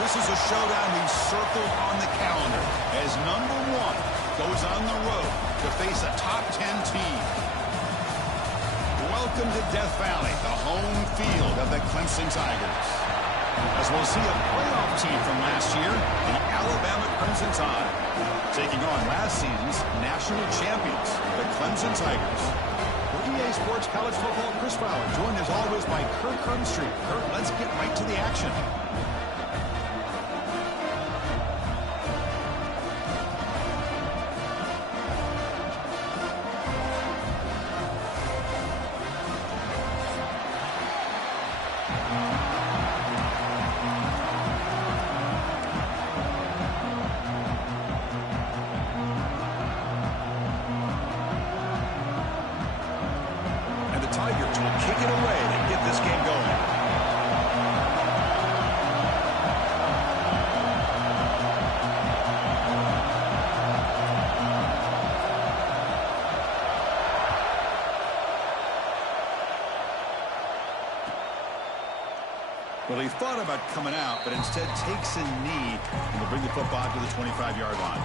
This is a showdown we've circled on the calendar as number 1 goes on the road to face a top 10 team. Welcome to Death Valley, the home field of the Clemson Tigers. As we'll see a playoff team from last year, the Alabama Crimson Tide, taking on last season's national champions, the Clemson Tigers. For EA Sports College Football, Chris Fowler, joined as always by Kurt Kernstreet. Kurt, let's get right to the action. Tigers will kick it away to get this game going. Well, he thought about coming out, but instead takes a knee and will bring the football to the 25-yard line.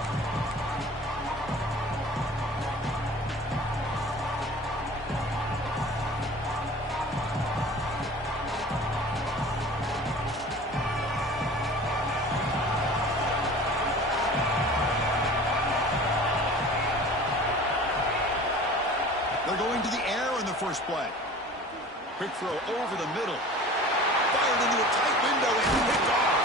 They're going to the air in the first play. Quick throw over the middle. Fired into a tight window and picked off.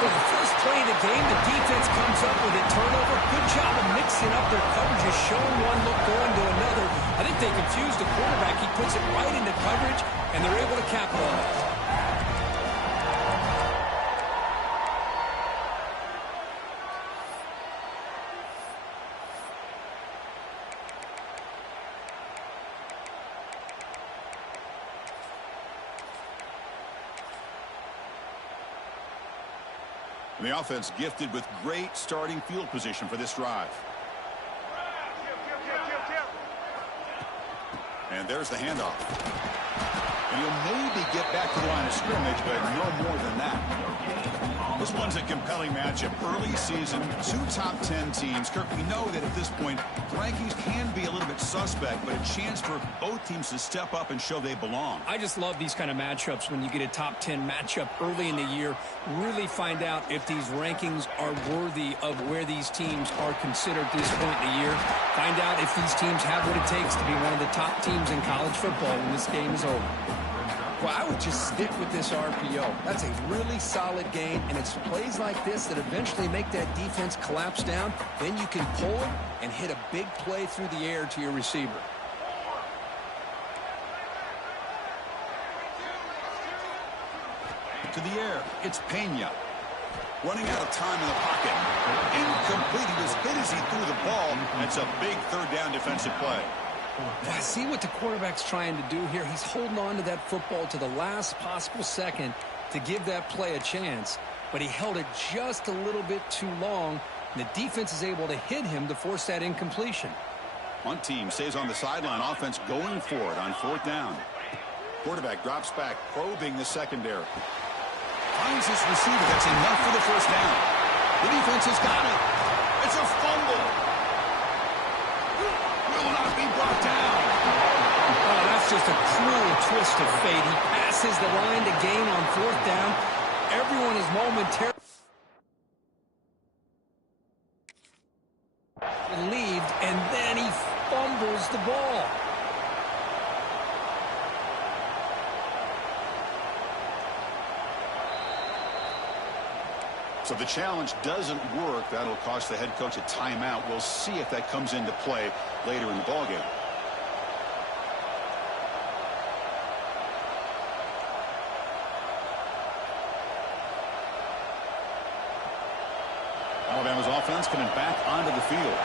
For the first play of the game, the defense comes up with a turnover. Good job of mixing up their coverages, showing one look going to another. I think they confused the quarterback. He puts it right into coverage, and they're able to capitalize. The offense gifted with great starting field position for this drive. And there's the handoff. And he'll maybe get back to the line of scrimmage, but no more than that. This one's a compelling matchup. Early season, 2 top 10 teams. Kirk, we know that at this point, the rankings can be a little bit suspect, but a chance for both teams to step up and show they belong. I just love these kind of matchups when you get a top 10 matchup early in the year. Really find out if these rankings are worthy of where these teams are considered at this point in the year. Find out if these teams have what it takes to be one of the top teams in college football when this game is over. Well, I would just stick with this RPO. That's a really solid game, and it's plays like this that eventually make that defense collapse down. Then you can pull it and hit a big play through the air to your receiver. To the air, it's Pena. Running out of time in the pocket. Incomplete. He was hit as he threw the ball. That's a big third down defensive play. I see what the quarterback's trying to do here. He's holding on to that football to the last possible second to give that play a chance. But he held it just a little bit too long. And the defense is able to hit him to force that incompletion. One team stays on the sideline. Offense going for it on 4th down. Quarterback drops back, probing the secondary. Finds his receiver. That's enough for the first down. The defense has got it. It's a fumble. Will not be brought down. Oh, that's just a cruel twist of fate. He passes the line to gain on 4th down. Everyone is momentarily relieved, and then he fumbles the ball. So the challenge doesn't work. That'll cost the head coach a timeout. We'll see if that comes into play later in the ballgame. Alabama's offense coming back onto the field.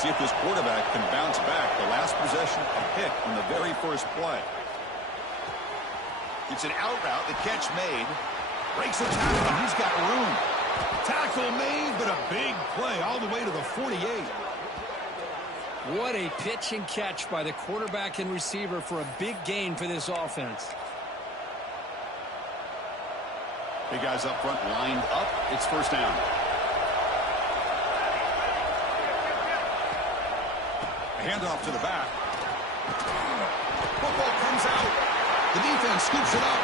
See if this quarterback can bounce back. The last possession, a pick on the very first play. It's an out route. The catch made. Breaks the tackle, and he's got room. Tackle made, but a big play all the way to the 48. What a pitch and catch by the quarterback and receiver for a big gain for this offense. Big guys up front lined up. It's first down. A handoff to the back. Football comes out. The defense scoops it up.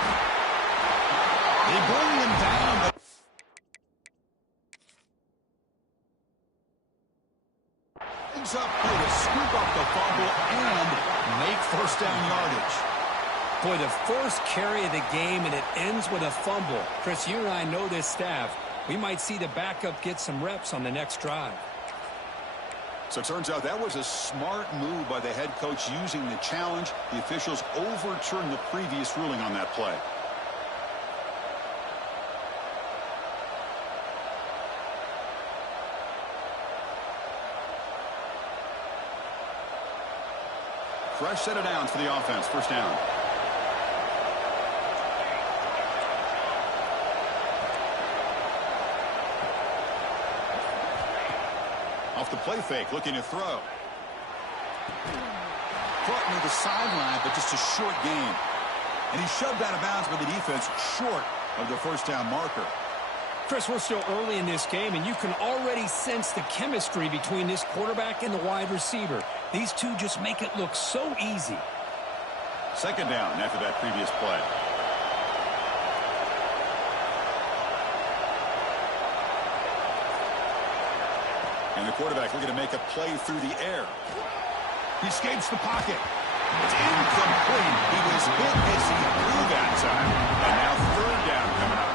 They bring him down, but ends up here to scoop up the fumble and make first down yardage. Boy, the first carry of the game, and it ends with a fumble. Chris, you and I know this staff. We might see the backup get some reps on the next drive. So it turns out that was a smart move by the head coach using the challenge. The officials overturned the previous ruling on that play. Fresh set of downs for the offense. First down. Off the play fake, looking to throw. Caught near the sideline, but just a short gain. And he shoved out of bounds by the defense short of the first down marker. Chris, we're still early in this game, and you can already sense the chemistry between this quarterback and the wide receiver. These two just make it look so easy. Second down after that previous play. And the quarterback looking to make a play through the air. He escapes the pocket. It's incomplete. He was hit as he threw that time. And now third down coming up.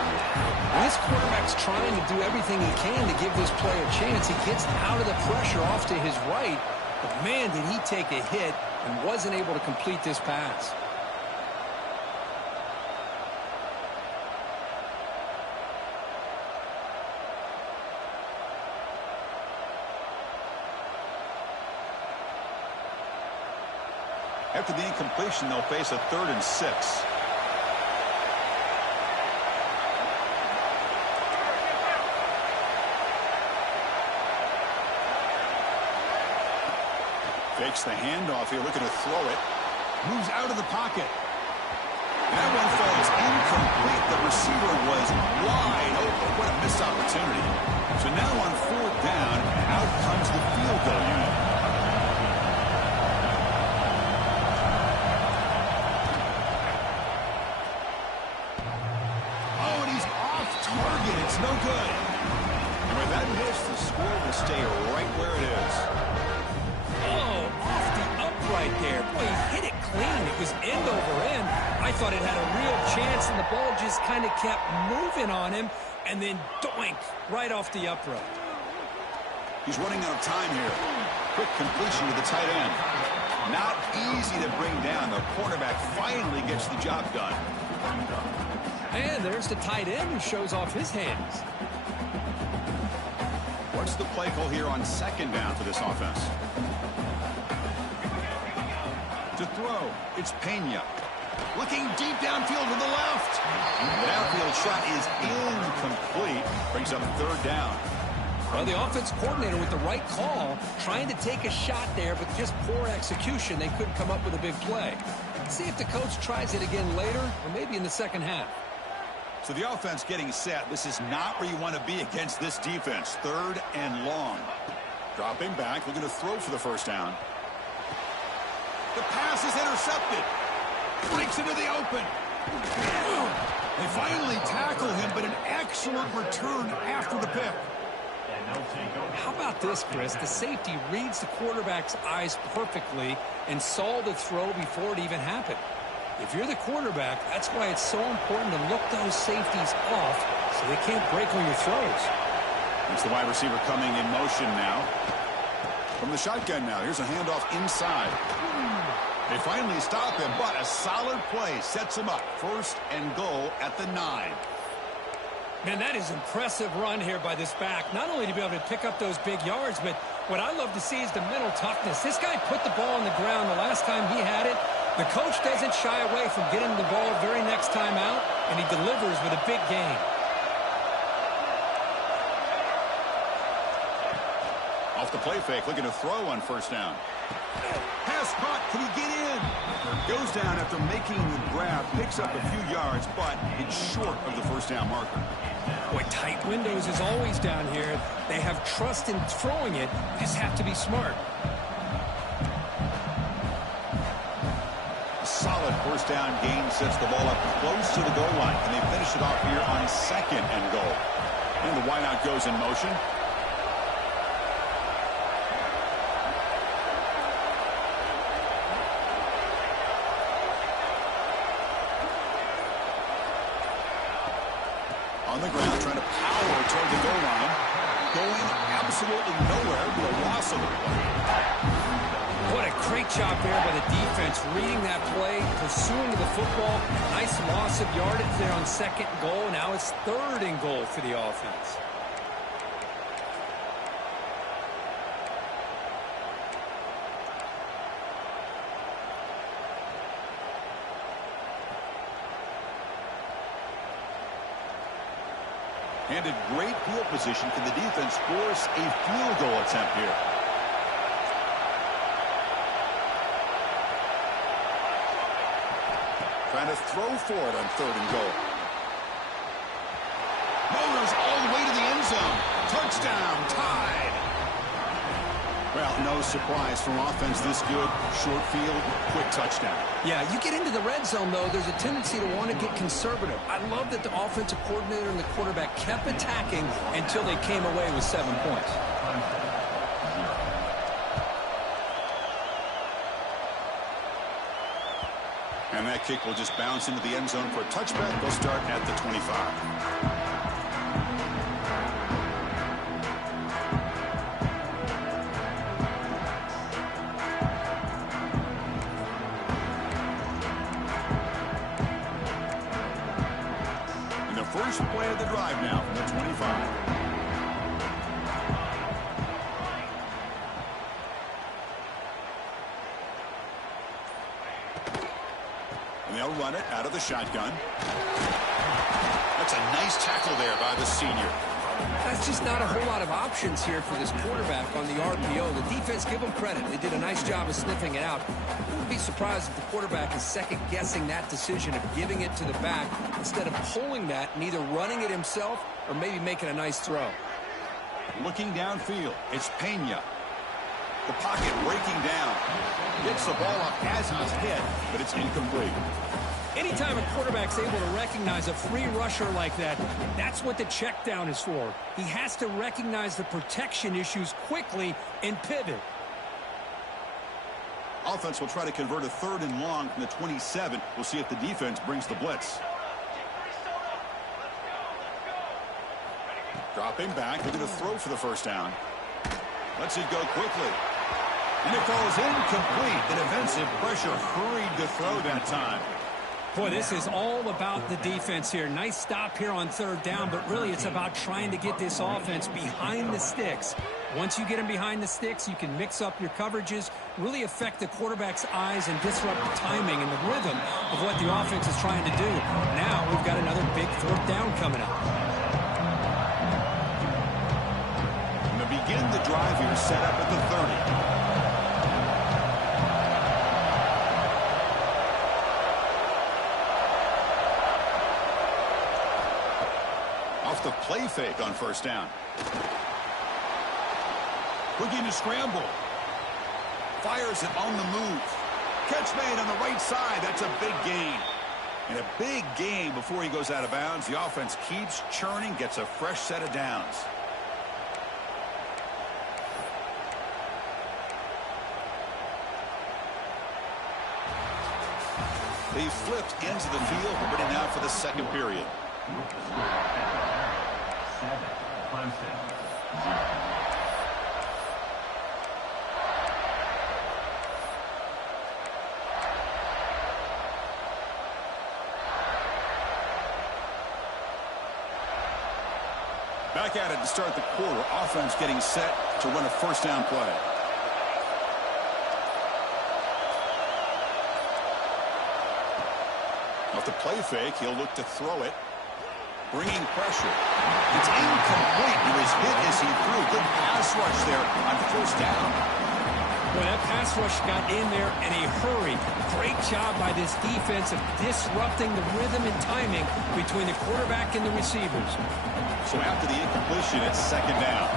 This quarterback's trying to do everything he can to give this play a chance. He gets out of the pressure off to his right. But, man, did he take a hit and wasn't able to complete this pass. After the incompletion, they'll face a 3rd and 6. Fakes the handoff here, looking to throw it. Moves out of the pocket. That one falls incomplete. The receiver was wide open. What a missed opportunity. So now on 4th down, out comes the field goal unit. Oh, and he's off target. It's no good. And with that miss, the score will stay right where it is. Right there. Boy, he hit it clean. It was end over end. I thought it had a real chance, and the ball just kind of kept moving on him, and then doink, right off the upright. He's running out of time here. Quick completion to the tight end. Not easy to bring down. The quarterback finally gets the job done. And there's the tight end who shows off his hands. What's the play call here on 2nd down for this offense? To throw, it's Pena. Looking deep downfield to the left. The downfield shot is incomplete. Brings up 3rd down. Well, the offense coordinator with the right call, trying to take a shot there, but just poor execution. They couldn't come up with a big play. Let's see if the coach tries it again later, or maybe in the second half. So the offense getting set. This is not where you want to be against this defense. 3rd and long. Dropping back, looking to throw for the first down. The pass is intercepted. Breaks into the open. They finally tackle him, but an excellent return after the pick. How about this, Chris? The safety reads the quarterback's eyes perfectly and saw the throw before it even happened. If you're the quarterback, that's why it's so important to look those safeties off so they can't break on your throws. It's the wide receiver coming in motion now. From the shotgun now, here's a handoff inside. They finally stop him, but a solid play sets him up. 1st and goal at the 9. Man, that is impressive run here by this back. Not only to be able to pick up those big yards, but what I love to see is the mental toughness. This guy put the ball on the ground the last time he had it. The coach doesn't shy away from getting the ball very next time out, and he delivers with a big gain. Off Off the play fake, looking to throw on first down. Pass caught. Can he get in? Goes down after making the grab. Picks up a few yards, but it's short of the first down marker. Boy, tight windows is always down here. They have trust in throwing it. You just have to be smart. A solid first down gain sets the ball up close to the goal line. And they finish it off here on second and goal. And the wideout goes in motion. On the ground, trying to power toward the goal line. Going absolutely nowhere with a loss of the play. What a great job there by the defense, reading that play, pursuing the football. Nice loss of yardage there on second goal. Now it's third and goal for the offense. And in great field position, can the defense force a field goal attempt here? Trying to throw for it on third and goal. Motors all the way to the end zone. Touchdown, tied. Well, no surprise from offense this good. Short field, quick touchdown. Yeah, you get into the red zone, though, there's a tendency to want to get conservative. I love that the offensive coordinator and the quarterback kept attacking until they came away with 7 points. And that kick will just bounce into the end zone for a touchback. They'll start at the 25. First play of the drive now from the 25. And they'll run it out of the shotgun. That's a nice tackle there by the senior. That's just not a whole lot of options here for this quarterback on the RPO. The defense, give them credit. They did a nice job of sniffing it out. I wouldn't be surprised if the quarterback is second-guessing that decision of giving it to the back instead of pulling that and either running it himself or maybe making a nice throw. Looking downfield, it's Pena. The pocket breaking down. Gets the ball up as he's hit, but it's incomplete. Anytime a quarterback's able to recognize a free rusher like that, that's what the check down is for. He has to recognize the protection issues quickly and pivot. Offense will try to convert a third and long from the 27. We'll see if the defense brings the blitz. Dropping back, looking to throw for the first down. Lets it go quickly. And it falls incomplete. The defensive pressure hurried to throw that time. Boy, this is all about the defense here. Nice stop here on third down, but really it's about trying to get this offense behind the sticks. Once you get them behind the sticks, you can mix up your coverages, really affect the quarterback's eyes and disrupt the timing and the rhythm of what the offense is trying to do. Now we've got another big fourth down coming up. And to begin the drive here, set up at the 30. Off the play fake on first down. Looking to scramble. Fires it on the move. Catch made on the right side. That's a big gain. And a big gain before he goes out of bounds. The offense keeps churning, gets a fresh set of downs. They flipped into the field. We're ready now for the second period. Back at it to start the quarter. Offense getting set to run a first down play. Off the play fake, he'll look to throw it. bringing pressure. It's incomplete. He was hit as he threw. Good pass rush there on first down. Well, that pass rush got in there in a hurry. Great job by this defense of disrupting the rhythm and timing between the quarterback and the receivers. So after the incompletion, it's second down.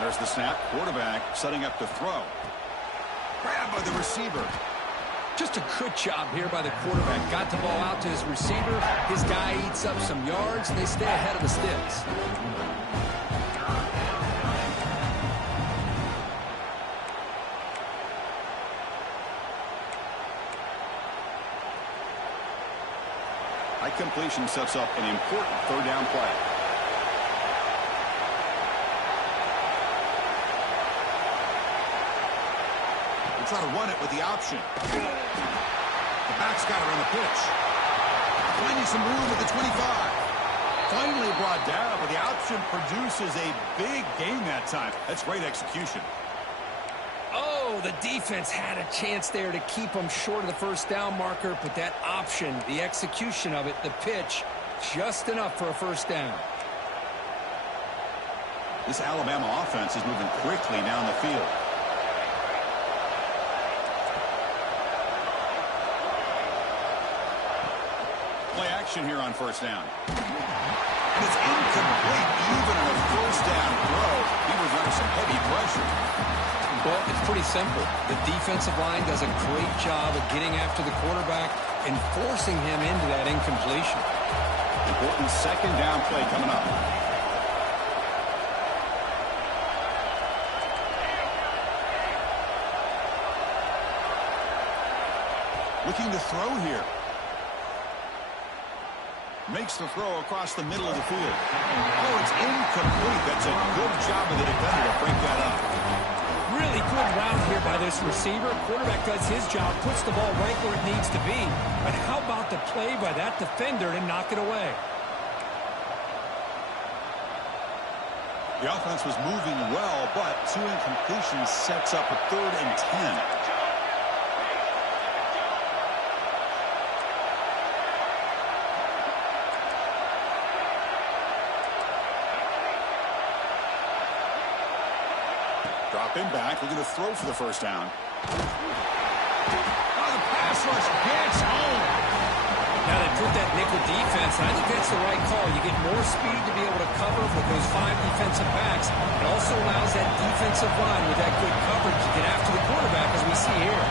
There's the snap. Quarterback setting up to throw. Grabbed by the receiver. Just a good job here by the quarterback. Got the ball out to his receiver. His guy eats up some yards, and they stay ahead of the sticks. High completion sets up an important third down play. Try to run it with the option. The back's got it on the pitch. Finding some room at the 25. Finally brought down, but the option produces a big gain that time. That's great execution. Oh, the defense had a chance there to keep him short of the first down marker, but that option, the execution of it, the pitch, just enough for a first down. This Alabama offense is moving quickly down the field. Play action here on first down. And it's incomplete. Even on a first down throw, he was under some heavy pressure. Well, it's pretty simple. The defensive line does a great job of getting after the quarterback and forcing him into that incompletion. Important second down play coming up. Looking to throw here. Makes the throw across the middle of the field. Oh, it's incomplete. That's a good job of the defender to break that up. Really good route here by this receiver. Quarterback does his job, puts the ball right where it needs to be. But how about the play by that defender to knock it away? The offense was moving well, but two incompletions sets up a 3rd and 10. Drop him back. We're going to throw for the first down. Oh, the pass rush gets home. Now they put that nickel defense, and I think that's the right call. You get more speed to be able to cover with those 5 defensive backs. It also allows that defensive line with that good coverage to get after the quarterback, as we see here.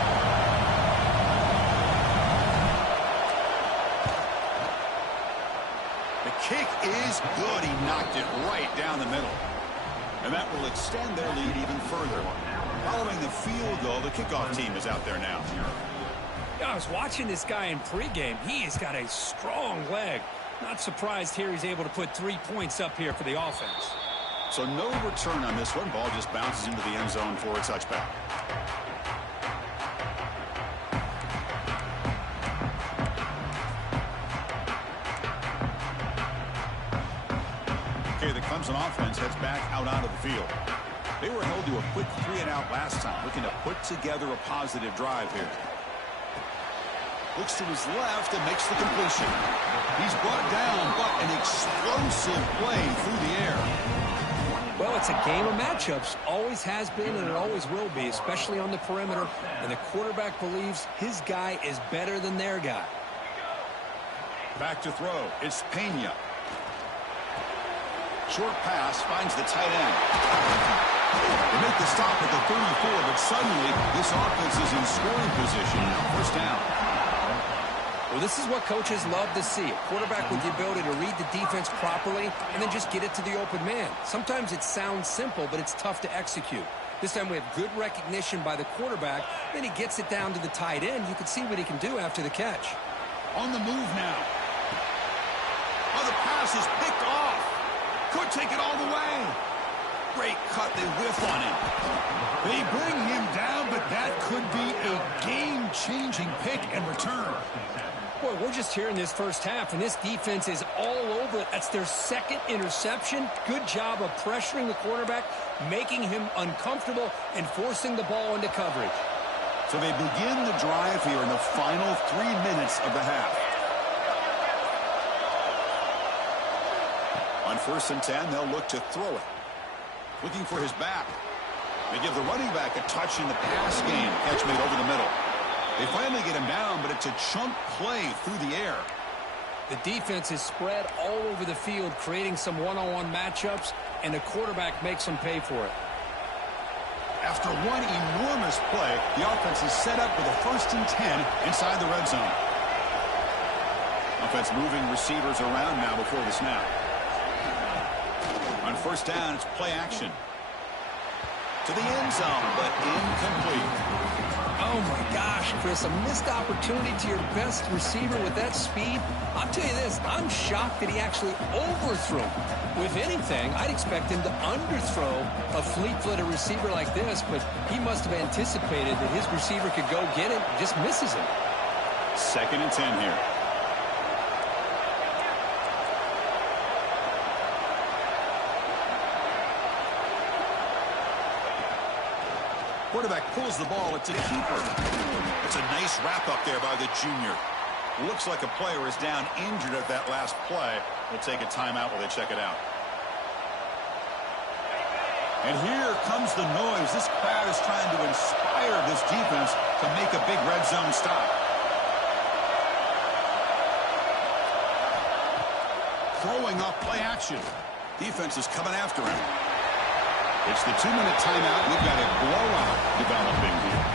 The kick is good. He knocked it right down the middle. And that will extend their lead even further. Following the field goal, the kickoff team is out there now. I was watching this guy in pregame. He has got a strong leg. Not surprised here he's able to put 3 points up here for the offense. So no return on this one. Ball just bounces into the end zone for a touchback. Okay, the Clemson offense heads back out onto the field. They were held to a quick 3-and-out last time, looking to put together a positive drive here. Looks to his left and makes the completion. He's brought down, but an explosive play through the air. Well, it's a game of matchups. Always has been, and it always will be, especially on the perimeter. And the quarterback believes his guy is better than their guy. Back to throw. It's Pena. Short pass finds the tight end. They make the stop at the 34, but suddenly this offense is in scoring position. First down. Well, this is what coaches love to see. A quarterback with the ability to read the defense properly and then just get it to the open man. Sometimes it sounds simple, but it's tough to execute. This time we have good recognition by the quarterback. Then he gets it down to the tight end. You can see what he can do after the catch. On the move now. Oh, the pass is picked off. Could take it all the way. Great cut. They whiff on him. They bring him down, but that could be a game-changing pick and return. Boy, we're just here in this first half, and this defense is all over it. That's their 2nd interception. Good job of pressuring the quarterback, making him uncomfortable, and forcing the ball into coverage. So they begin the drive here in the final 3 minutes of the half. On 1st and 10, they'll look to throw it. Looking for his back. They give the running back a touch in the pass game. Catch made over the middle. They finally get him down, but it's a chunk play through the air. The defense is spread all over the field, creating some one-on-one matchups, and the quarterback makes them pay for it. After one enormous play, the offense is set up with a 1st and 10 inside the red zone. Offense moving receivers around now before the snap. On 1st down, it's play action. To the end zone, but incomplete. Oh, my gosh, Chris, a missed opportunity to your best receiver with that speed. I'll tell you this, I'm shocked that he actually overthrew. If anything, I'd expect him to underthrow a fleet-footed receiver like this, but he must have anticipated that his receiver could go get it, just misses him. 2nd and 10 here. Quarterback pulls the ball. It's a keeper. It's a nice wrap up there by the junior. Looks like a player is down injured at that last play. We'll take a timeout while they check it out. And here comes the noise. This crowd is trying to inspire this defense to make a big red zone stop. Throwing off play action. Defense is coming after him. It's the 2-minute timeout. We've got a blowout developing here.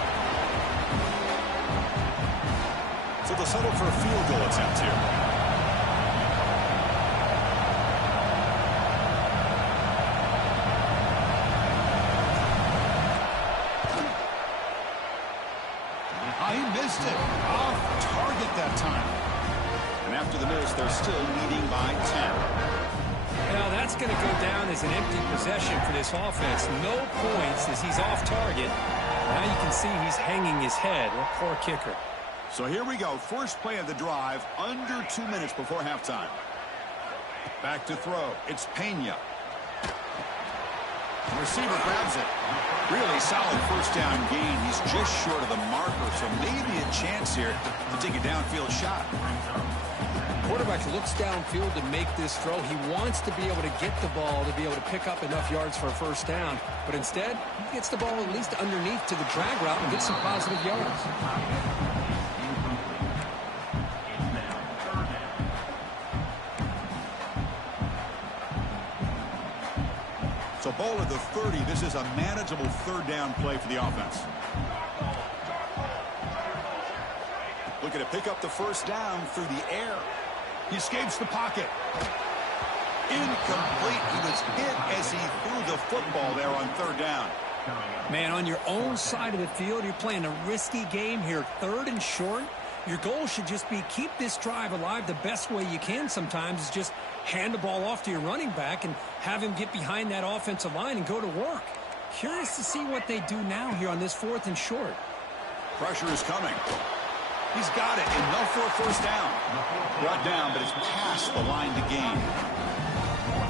So they'll settle for a field goal attempt here. He missed it. Off target that time. And after the miss, they're still leading by 10. Now, that's going to go down as an empty possession for this offense. No points as he's off target. Now you can see he's hanging his head. What poor kicker. So here we go. First play of the drive, under 2 minutes before halftime. Back to throw. It's Pena. The receiver grabs it. Really solid 1st down gain. He's just short of the marker, so maybe a chance here to take a downfield shot. Quarterback looks downfield to make this throw. He wants to be able to get the ball to be able to pick up enough yards for a 1st down. But instead, he gets the ball at least underneath to the drag route and gets some positive yards. So ball at the 30. This is a manageable 3rd down play for the offense. Looking to pick up the 1st down through the air. He escapes the pocket. Incomplete. He was hit as he threw the football there on 3rd down. Man, on your own side of the field, you're playing a risky game here. 3rd and short. Your goal should just be keep this drive alive the best way you can sometimes is just hand the ball off to your running back and have him get behind that offensive line and go to work. Curious to see what they do now here on this 4th and short. Pressure is coming. He's got it. Enough for a 1st down. Brought down, but it's past the line to gain.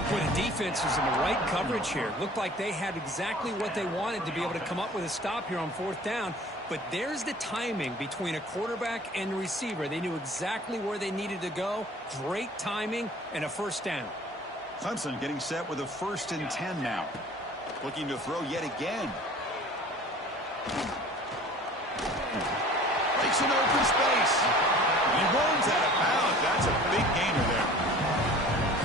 Boy, the defense is in the right coverage here. Looked like they had exactly what they wanted to be able to come up with a stop here on 4th down. But there's the timing between a quarterback and the receiver. They knew exactly where they needed to go. Great timing and a 1st down. Clemson getting set with a 1st and 10 now. Looking to throw yet again. Takes an open space. He runs out of bounds. That's a big gainer there.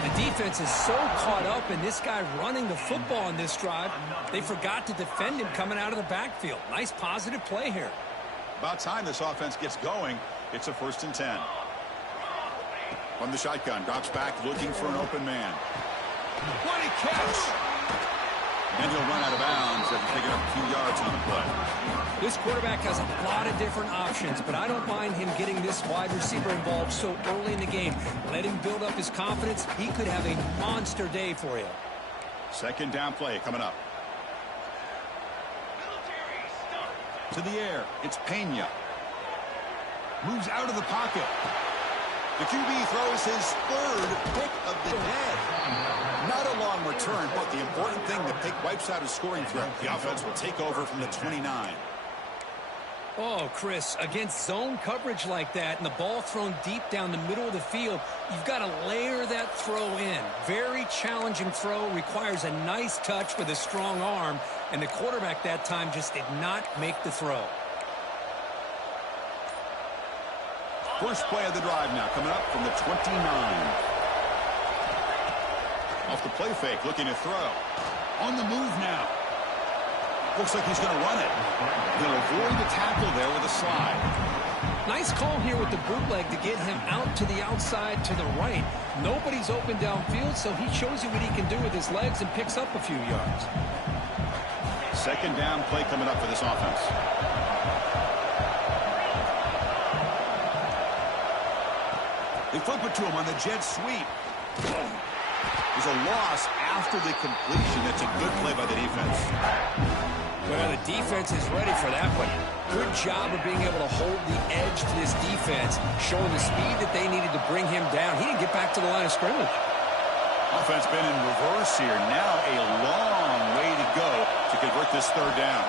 The defense is so caught up in this guy running the football in this drive, they forgot to defend him coming out of the backfield. Nice positive play here. About time this offense gets going. It's a 1st and 10. From the shotgun, drops back looking for an open man. What a catch! And he'll run out of bounds after picking up a few yards on the play. This quarterback has a lot of different options, but I don't mind him getting this wide receiver involved so early in the game. Let him build up his confidence. He could have a monster day for you. 2nd down play coming up. To the air. It's Pena. Moves out of the pocket. The QB throws his 3rd pick of the day. Not a long return, but the important thing, the pick wipes out a scoring threat. The offense will take over from the 29. Oh, Chris, against zone coverage like that and the ball thrown deep down the middle of the field, you've got to layer that throw in. Very challenging throw, requires a nice touch with a strong arm, and the quarterback that time just did not make the throw. First play of the drive now coming up from the 29. Off the play fake, looking to throw. On the move now. Looks like he's going to run it. He'll avoid the tackle there with a slide. Nice call here with the bootleg to get him out to the outside to the right. Nobody's open downfield, so he shows you what he can do with his legs and picks up a few yards. Second down play coming up for this offense. They flip it to him on the jet sweep. There's a loss after the completion. That's a good play by the defense. Well, the defense is ready for that one. Good job of being able to hold the edge to this defense, showing the speed that they needed to bring him down. He didn't get back to the line of scrimmage. Offense been in reverse here. Now a long way to go to convert this third down.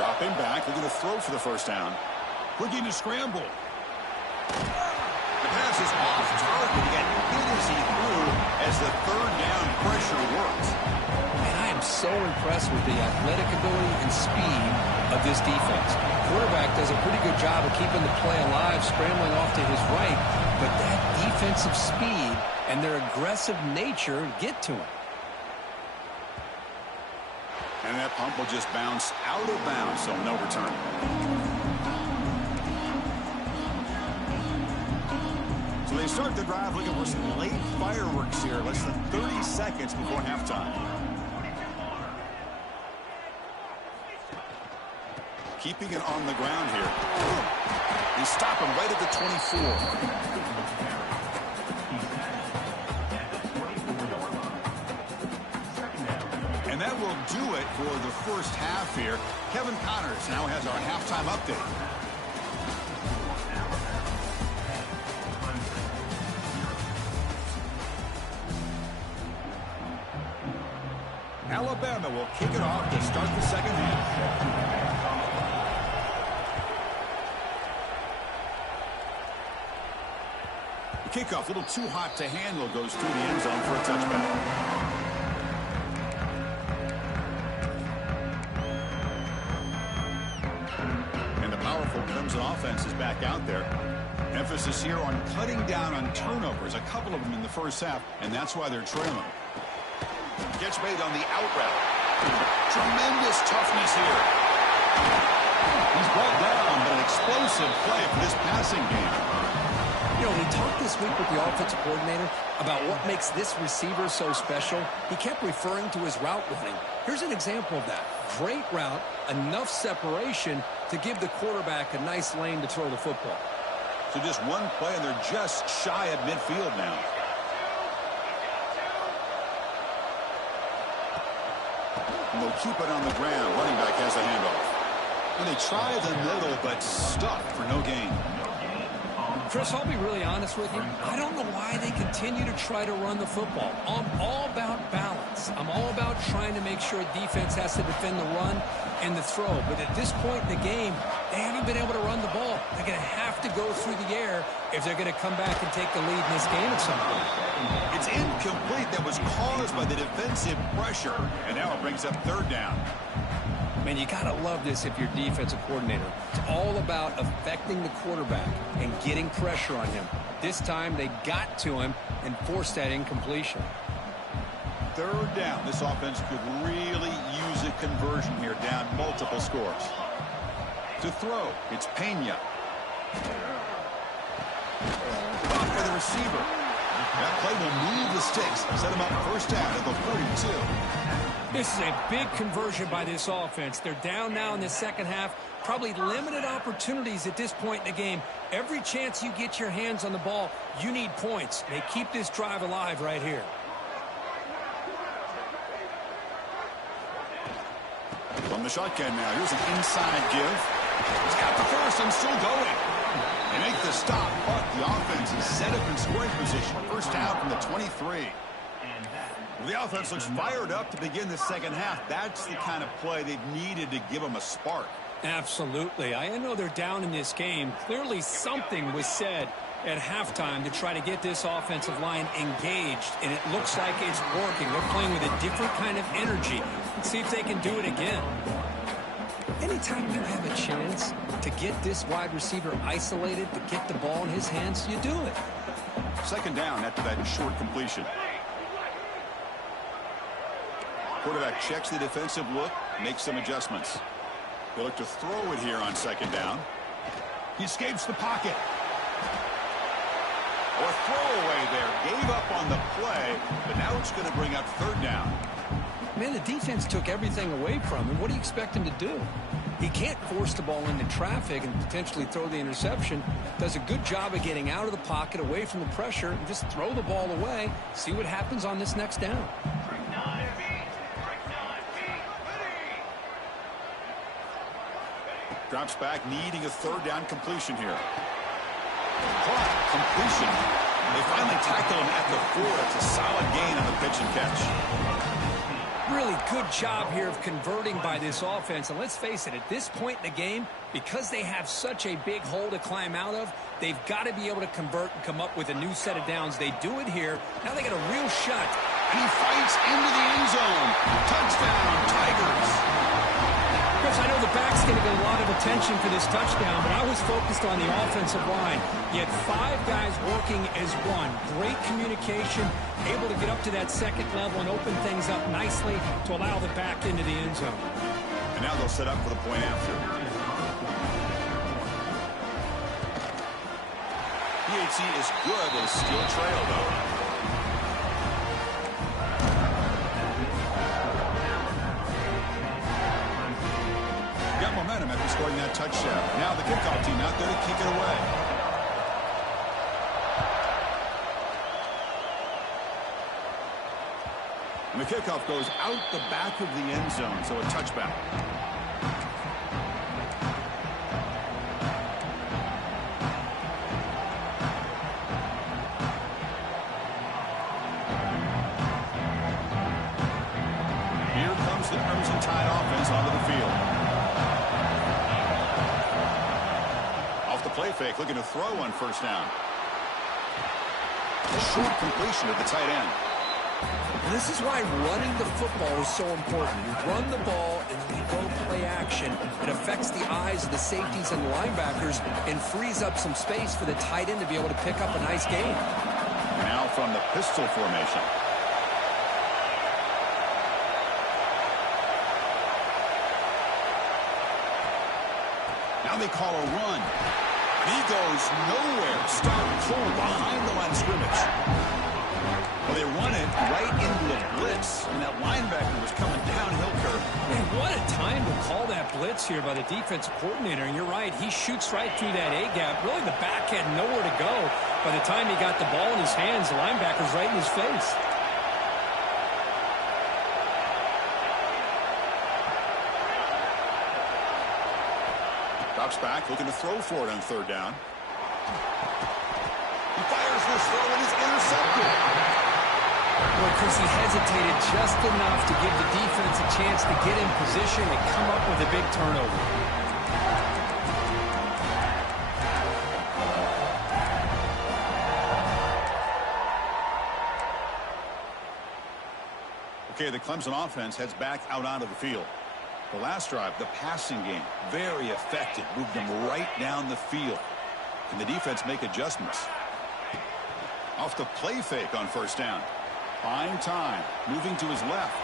Dropping back. They're going to throw for the first down. Looking to scramble. The pass is off target. He got hit as he threw as the third down pressure works. And I am so impressed with the athletic ability and speed of this defense. Quarterback does a pretty good job of keeping the play alive, scrambling off to his right, but that defensive speed and their aggressive nature get to him. And that pump will just bounce out of bounds, so no return. So they start the drive looking for some late fireworks here, less than 30 seconds before halftime. Keeping it on the ground here. They stop him right at the 24. And that will do it for the first half here. Kevin Connors now has our halftime update. Alabama will kick it off to start the second half. The kickoff, a little too hot to handle, goes through the end zone for a touchback. And the powerful Clemson offense is back out there. Emphasis here on cutting down on turnovers, a couple of them in the first half, and that's why they're trailing. Gets made on the out route. Tremendous toughness here. He's brought down, but an explosive play for this passing game. You know, we talked this week with the offensive coordinator about what makes this receiver so special. He kept referring to his route running. Here's an example of that. Great route, enough separation to give the quarterback a nice lane to throw the football. So just one play, and they're just shy at midfield now. And they'll keep it on the ground. Running back has a handoff. And they try the middle, but stuck for no gain. Chris, I'll be really honest with you. I don't know why they continue to try to run the football. I'm all about balance. I'm all about trying to make sure defense has to defend the run and the throw. But at this point in the game, they haven't been able to run the ball. They're going to have to go through the air if they're going to come back and take the lead in this game at some point. It's incomplete. That was caused by the defensive pressure. And now it brings up third down. Man, you got to love this if you're defensive coordinator. It's all about affecting the quarterback and getting pressure on him. This time they got to him and forced that incompletion. Third down. This offense could really use a conversion here, down multiple scores. To throw, it's Pena. Off by the receiver. That play will move the sticks. Set him up first down at the 42. This is a big conversion by this offense. They're down now in the second half. Probably limited opportunities at this point in the game. Every chance you get your hands on the ball, you need points. They keep this drive alive right here. From the shotgun now, here's an inside give. He's got the first and still going. They make the stop, but the offense is set up in scoring position. First down from the 23. The offense looks fired up to begin the second half. That's the kind of play they've needed to give them a spark. Absolutely. I know they're down in this game. Clearly something was said at halftime to try to get this offensive line engaged, and it looks like it's working. They're playing with a different kind of energy. Let's see if they can do it again. Anytime you have a chance to get this wide receiver isolated, to get the ball in his hands, you do it. Second down after that short completion. Quarterback checks the defensive look, makes some adjustments. He'll look to throw it here on second down. He escapes the pocket. A throwaway there. Gave up on the play, but now it's going to bring up third down. Man, the defense took everything away from him. What do you expect him to do? He can't force the ball into traffic and potentially throw the interception. Does a good job of getting out of the pocket, away from the pressure, and just throw the ball away. See what happens on this next down. Drops back, needing a third down completion here. Caught, completion. They finally tackle him at the 4. It's a solid gain on the pitch and catch. Really good job here of converting by this offense. And let's face it, at this point in the game, because they have such a big hole to climb out of, they've got to be able to convert and come up with a new set of downs. They do it here. Now they got a real shot. And he fights into the end zone. Touchdown, Tigers. Chris, I know the back's going to get a lot of attention for this touchdown, but I was focused on the offensive line. You had 5 guys working as one. Great communication, able to get up to that second level and open things up nicely to allow the back into the end zone. And now they'll set up for the point after. PHC is good with a steel trail, though. Momentum after scoring that touchdown. Now the kickoff team out there to kick it away. And the kickoff goes out the back of the end zone, so a touchback. Here comes the Crimson Tide offense onto the field. Play fake, looking to throw on first down. A short completion at the tight end. And this is why running the football is so important. You run the ball and you go play action. It affects the eyes of the safeties and the linebackers and frees up some space for the tight end to be able to pick up a nice gain. Now from the pistol formation. Now they call a run. He goes nowhere. Stop cold behind the line of scrimmage. Well, they run it right into a blitz, and that linebacker was coming downhill curve. Man, what a time to call that blitz here by the defensive coordinator. And you're right, he shoots right through that A-gap. Really, the back had nowhere to go. By the time he got the ball in his hands, the linebacker's right in his face. Drops back, looking to throw for it on third down. He fires this throw and is intercepted. Well, Chris, he hesitated just enough to give the defense a chance to get in position and come up with a big turnover. Okay, the Clemson offense heads back out onto the field. The last drive, the passing game, very effective. Moved them right down the field. Can the defense make adjustments? Off the play fake on first down. Fine time. Moving to his left.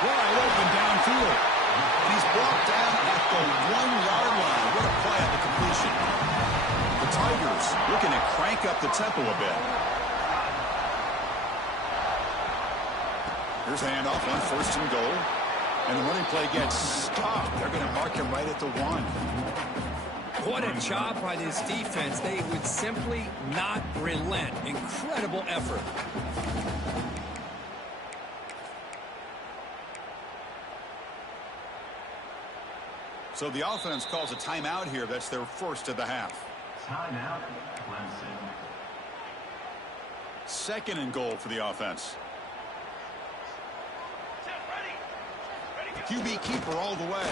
Wide open downfield. And he's brought down at the 1-yard line. What a play on the completion. The Tigers looking to crank up the tempo a bit. Here's a handoff on first and goal. And the running play gets stopped. They're going to mark him right at the 1. What a job by this defense. They would simply not relent. Incredible effort. So the offense calls a timeout here. That's their first of the half. Timeout, Clemson. Second and goal for the offense. QB keeper all the way.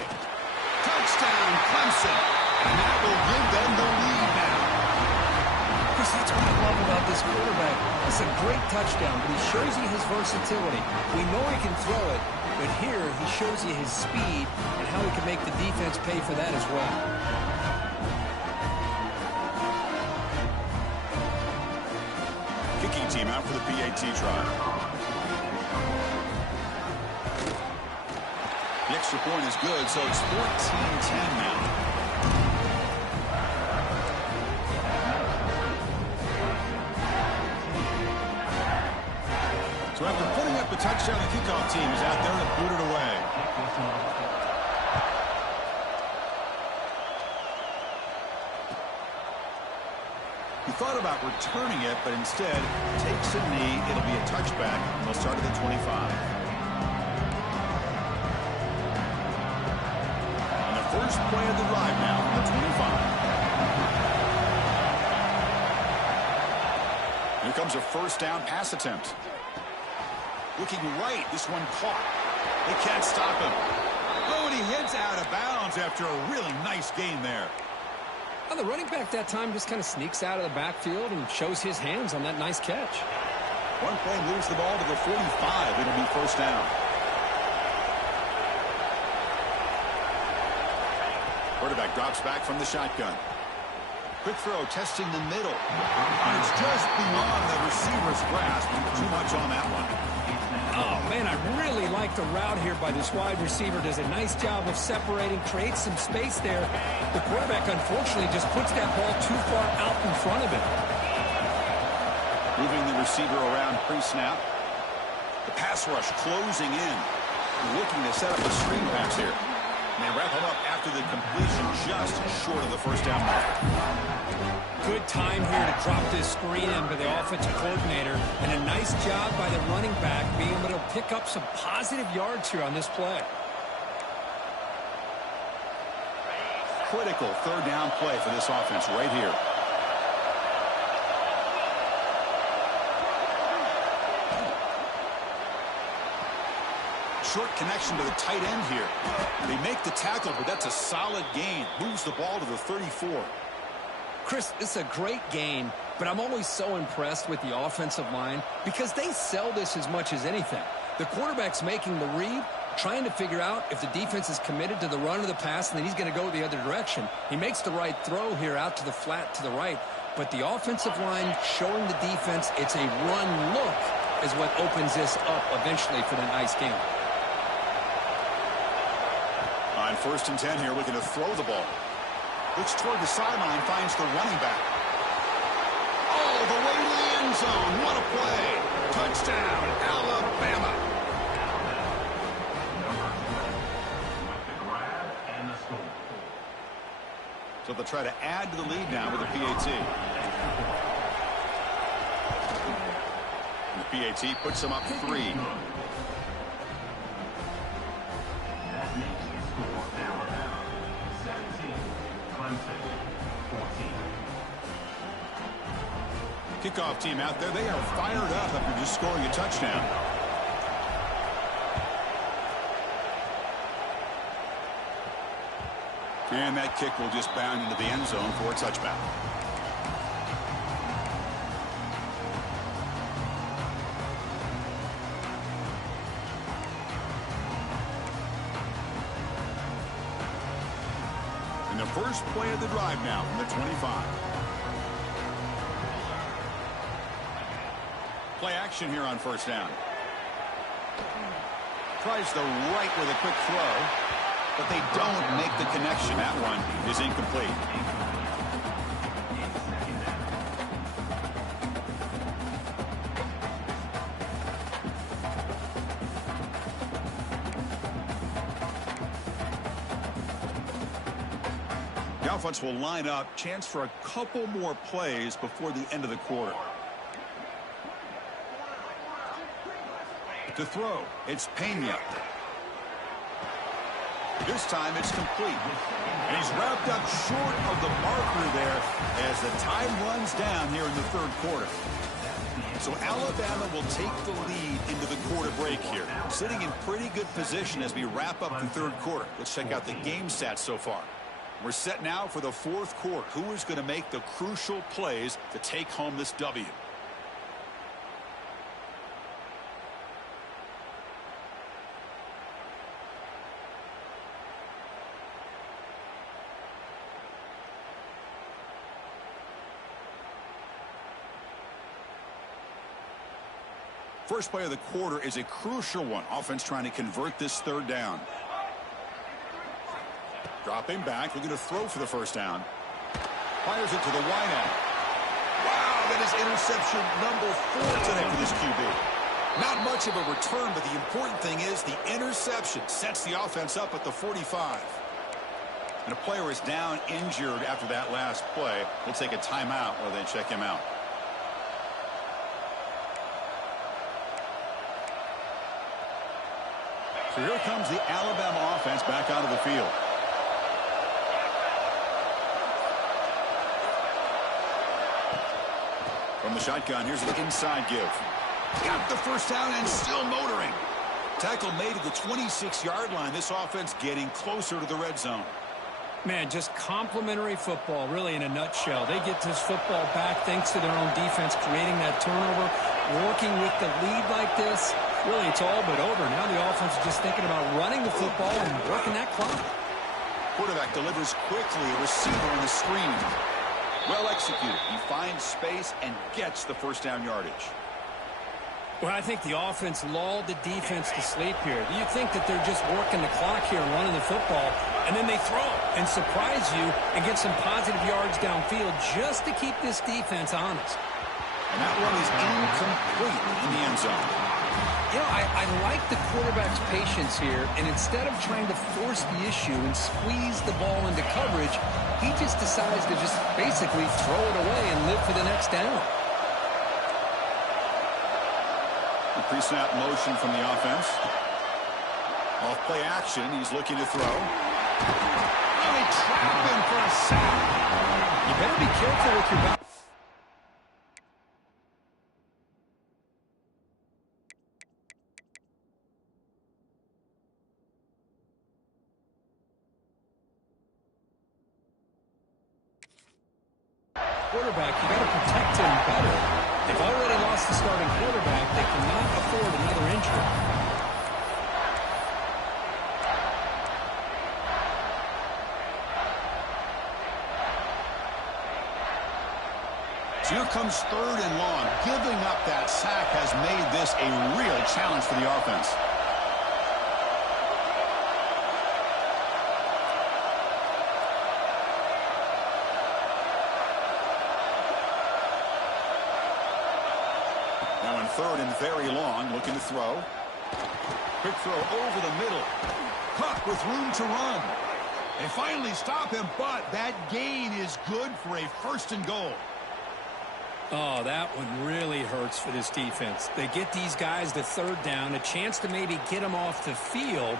Touchdown, Clemson. And that will give them the lead now. Chris, that's what I love about this quarterback. It's a great touchdown, but he shows you his versatility. We know he can throw it, but here he shows you his speed and how he can make the defense pay for that as well. Kicking team out for the PAT try. The extra point is good, so it's 14-10 now. So after putting up a touchdown, the kickoff team is out there to boot it away. He thought about returning it, but instead takes a knee. It'll be a touchback. They'll start at the 25. And the first play of the drive now from the 25. Here comes a first down pass attempt. Looking right, this one caught. They can't stop him. Oh, and he heads out of bounds after a really nice gain there. Well, the running back that time just kind of sneaks out of the backfield and shows his hands on that nice catch. One play moves the ball to the 45. It'll be first down. Quarterback drops back from the shotgun. Quick throw, testing the middle. And it's just beyond the receiver's grasp. Too much on that one. Oh, man, I really like the route here by this wide receiver. Does a nice job of separating, creates some space there. The quarterback, unfortunately, just puts that ball too far out in front of him. Moving the receiver around pre-snap. The pass rush closing in. Looking to set up a screen pass here. And they wrap him up after the completion just short of the first down mark. Good time here to drop this screen in by the offensive coordinator. And a nice job by the running back being able to pick up some positive yards here on this play. Critical third down play for this offense right here. Short connection to the tight end here. They make the tackle, but that's a solid gain. Moves the ball to the 34. Chris, it's a great game, but I'm always so impressed with the offensive line because they sell this as much as anything. The quarterback's making the read, trying to figure out if the defense is committed to the run or the pass, and then he's going to go the other direction. He makes the right throw here out to the flat to the right, but the offensive line showing the defense it's a run look is what opens this up eventually for that nice game. On 1st and 10 here, looking to throw the ball. Looks toward the sideline, finds the running back. Oh, the way to the end zone. What a play. Touchdown, Alabama. So they'll try to add to the lead now with the PAT. And the PAT puts them up 3. Kickoff team out there. They are fired up after just scoring a touchdown. And that kick will just bound into the end zone for a touchback. And the first play of the drive now from the 25. Play action here on 1st down. Tries the right with a quick throw, but they don't make the connection. That one is incomplete. The offense will line up. Chance for a couple more plays before the end of the quarter. To throw, it's Pena. This time it's complete. And he's wrapped up short of the marker there as the time runs down here in the 3rd quarter. So Alabama will take the lead into the quarter break here. Sitting in pretty good position as we wrap up the third quarter. Let's check out the game stats so far. We're set now for the fourth quarter. Who is going to make the crucial plays to take home this W? First play of the quarter is a crucial one. Offense trying to convert this third down. Dropping back, looking to throw for the first down. Fires it to the wideout. Wow, that is interception number 4 today for this QB. Not much of a return, but the important thing is the interception sets the offense up at the 45. And a player is down injured after that last play. We'll take a timeout while they check him out. So here comes the Alabama offense back onto the field. From the shotgun, here's the inside give. Got the first down and still motoring. Tackle made at the 26-yard line. This offense getting closer to the red zone. Man, just complimentary football, really, in a nutshell. They get this football back thanks to their own defense, creating that turnover, working with the lead like this. Really, it's all but over. Now the offense is just thinking about running the football and working that clock. Quarterback delivers quickly. A receiver on the screen. Well executed. He finds space and gets the first down yardage. Well, I think the offense lulled the defense to sleep here. You think that they're just working the clock here and running the football, and then they throw and surprise you and get some positive yards downfield just to keep this defense honest. And that one is incomplete in the end zone. You know, I like the quarterback's patience here, and instead of trying to force the issue and squeeze the ball into coverage, he just decides to just basically throw it away and live for the next down. The pre-snap motion from the offense. Off play action, he's looking to throw. Oh, they trap him for a sack. You better be careful with your back. Quarterback, you got to protect him better. They've already lost the starting quarterback. They cannot afford another injury. So here comes third and long. Giving up that sack has made this a real challenge for the offense. Now in third and very long, looking to throw. Quick throw over the middle. Caught with room to run. They finally stop him, but that gain is good for a first and goal. Oh, that one really hurts for this defense. They get these guys to third down, a chance to maybe get them off the field,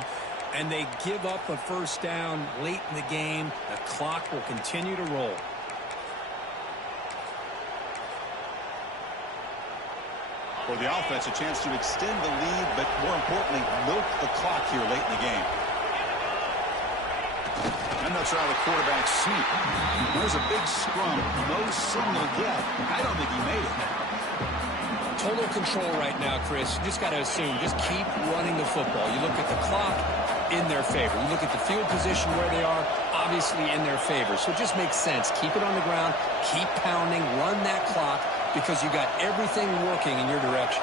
and they give up a first down late in the game. The clock will continue to roll. For the offense, a chance to extend the lead, but more importantly, milk the clock here late in the game. I'm not sure how the quarterback sneak. There's a big scrum. No signal yet. I don't think he made it. Total control right now, Chris. You just got to assume. Just keep running the football. You look at the clock, in their favor. You look at the field position where they are, obviously in their favor. So it just makes sense. Keep it on the ground. Keep pounding. Run that clock because you got everything working in your direction.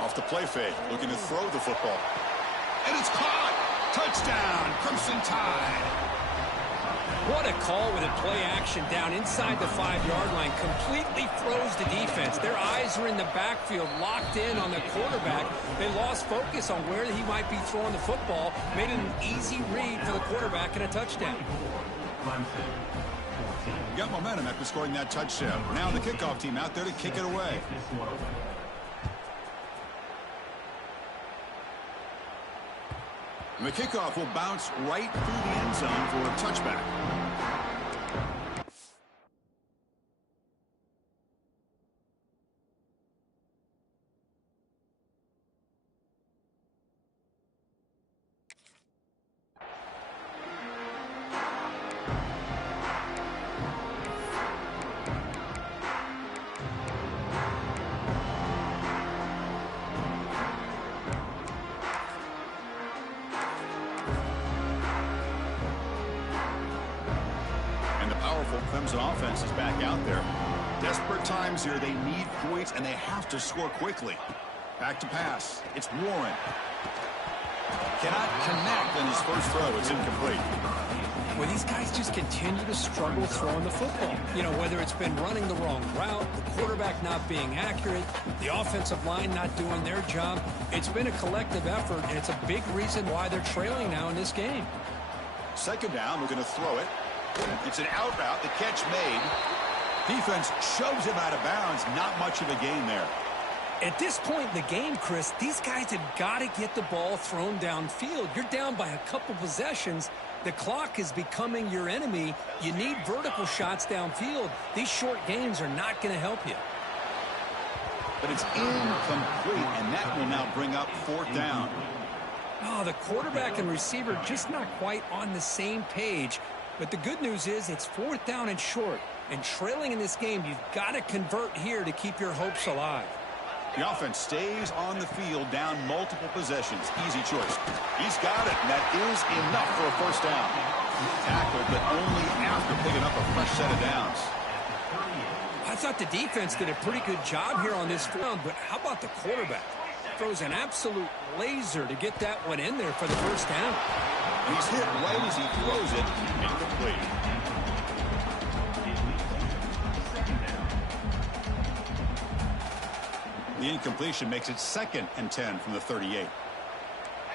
Off the play fake, looking to throw the football. And it's caught! Touchdown, Crimson Tide! What a call with a play action down inside the 5-yard line. Completely throws the defense. Their eyes are in the backfield, locked in on the quarterback. They lost focus on where he might be throwing the football. Made it an easy read for the quarterback and a touchdown. Got momentum after scoring that touchdown. Now the kickoff team out there to kick it away. And the kickoff will bounce right through the end zone for a touchback. Clemson offense is back out there. Desperate times here. They need points, and they have to score quickly. Back to pass. It's Warren. Cannot connect on his first throw. It's incomplete. Well, these guys just continue to struggle throwing the football. You know, whether it's been running the wrong route, the quarterback not being accurate, the offensive line not doing their job. It's been a collective effort, and it's a big reason why they're trailing now in this game. Second down, we're going to throw it. It's an out route. The catch made. Defense shoves him out of bounds. Not much of a gain there. At this point in the game, Chris, these guys have got to get the ball thrown downfield. You're down by a couple possessions. The clock is becoming your enemy. You need vertical shots downfield. These short gains are not going to help you. But it's incomplete, and that will now bring up fourth down. Oh, the quarterback and receiver just not quite on the same page. But the good news is it's fourth down and short. And trailing in this game, you've got to convert here to keep your hopes alive. The offense stays on the field, down multiple possessions. Easy choice. He's got it, and that is enough for a first down. Tackled, but only after picking up a fresh set of downs. I thought the defense did a pretty good job here on this round, but how about the quarterback? Throws an absolute laser to get that one in there for the first down. He's hit right as he throws it, incomplete. The incompletion makes it 2nd and 10 from the 38.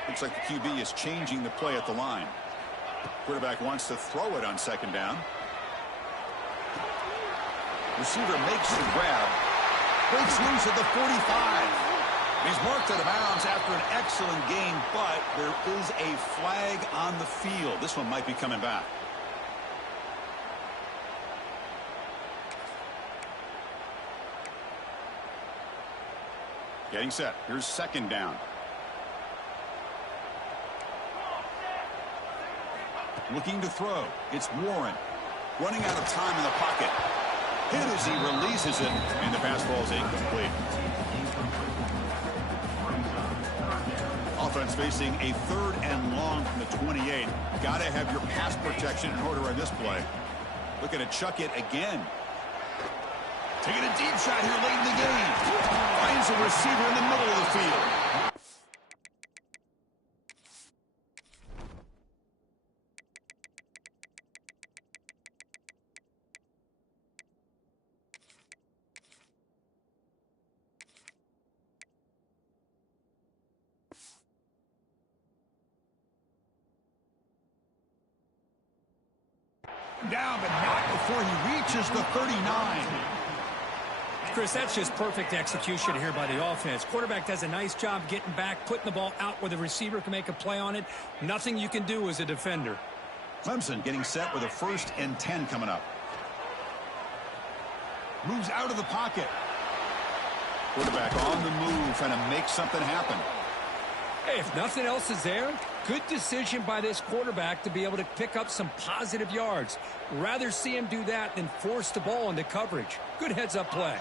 Looks like the QB is changing the play at the line. Quarterback wants to throw it on second down. Receiver makes the grab. Breaks loose at the 45. He's marked out of bounds after an excellent game, but there is a flag on the field. This one might be coming back. Getting set. Here's second down. Looking to throw. It's Warren. Running out of time in the pocket. Hit as he releases it, and the pass ball is incomplete. Offense facing a 3rd and long from the 28. Got to have your pass protection in order on this play. Looking to chuck it again. Taking a deep shot here late in the game. Finds a receiver in the middle of the field. Down, but not before he reaches the 39. Chris, that's just perfect execution here by the offense. Quarterback does a nice job getting back, putting the ball out where the receiver can make a play on it. Nothing you can do as a defender. Clemson getting set with a 1st and 10 coming up. Moves out of the pocket. Quarterback on the move, trying to make something happen. Hey, if nothing else is there, good decision by this quarterback to be able to pick up some positive yards. Rather see him do that than force the ball into coverage. Good heads-up play.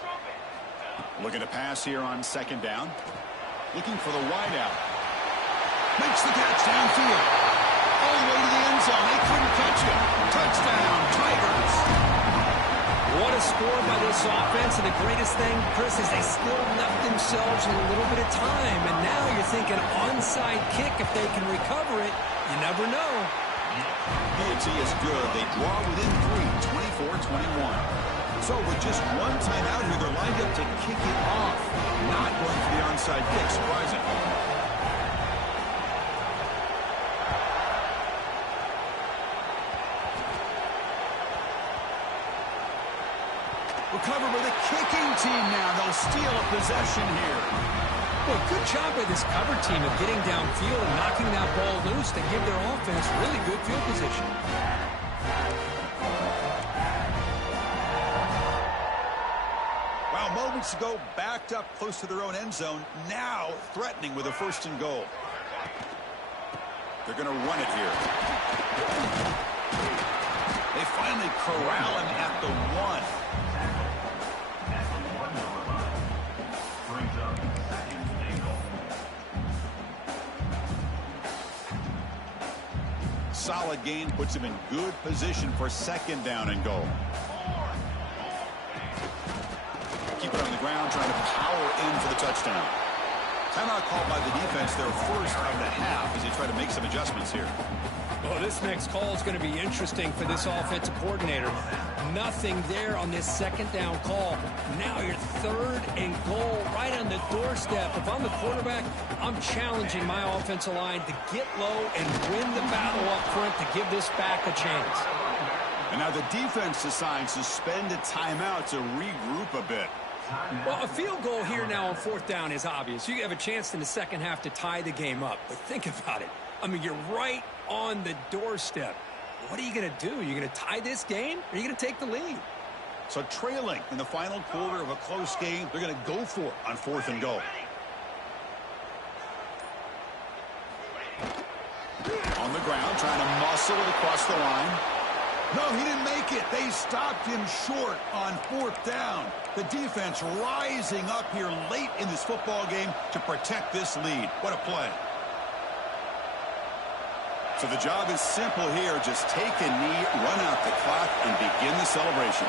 Looking to pass here on second down. Looking for the wideout. Makes the catch downfield. All the way to the end zone. They couldn't catch him. Touchdown, Tigers. What a score by this offense, and the greatest thing, Chris, is they still left themselves a little bit of time, and now you're thinking onside kick if they can recover it. You never know. PNC is good. They draw within 3, 24-21. So with just one timeout here, they're lined up to kick it off. Not going for the onside kick, surprising. Recovered by the kicking team now. They'll steal a possession here. Well, good job by this cover team of getting downfield and knocking that ball loose to give their offense really good field position. Well, moments ago, backed up close to their own end zone. Now threatening with a 1st and goal. They're going to run it here. They finally corral him at the 1. Solid gain puts him in good position for second down and goal. in for the touchdown. Timeout called by the defense, their first of the half, as they try to make some adjustments here. Well, this next call is going to be interesting for this offensive coordinator. Nothing there on this second down call. Now your 3rd and goal right on the doorstep. If I'm the quarterback, I'm challenging my offensive line to get low and win the battle up front to give this back a chance. And now the defense decides to spend a timeout to regroup a bit. Well, a field goal here now on 4th down is obvious. You have a chance in the second half to tie the game up. But think about it. I mean, you're right on the doorstep. What are you going to do? Are you going to tie this game, or are you going to take the lead? So trailing in the final quarter of a close game, they're going to go for it on 4th and goal. On the ground, trying to muscle it across the line. No, he didn't make it. They stopped him short on 4th down. The defense rising up here late in this football game to protect this lead. What a play. So the job is simple here. Just take a knee, run out the clock, and begin the celebration.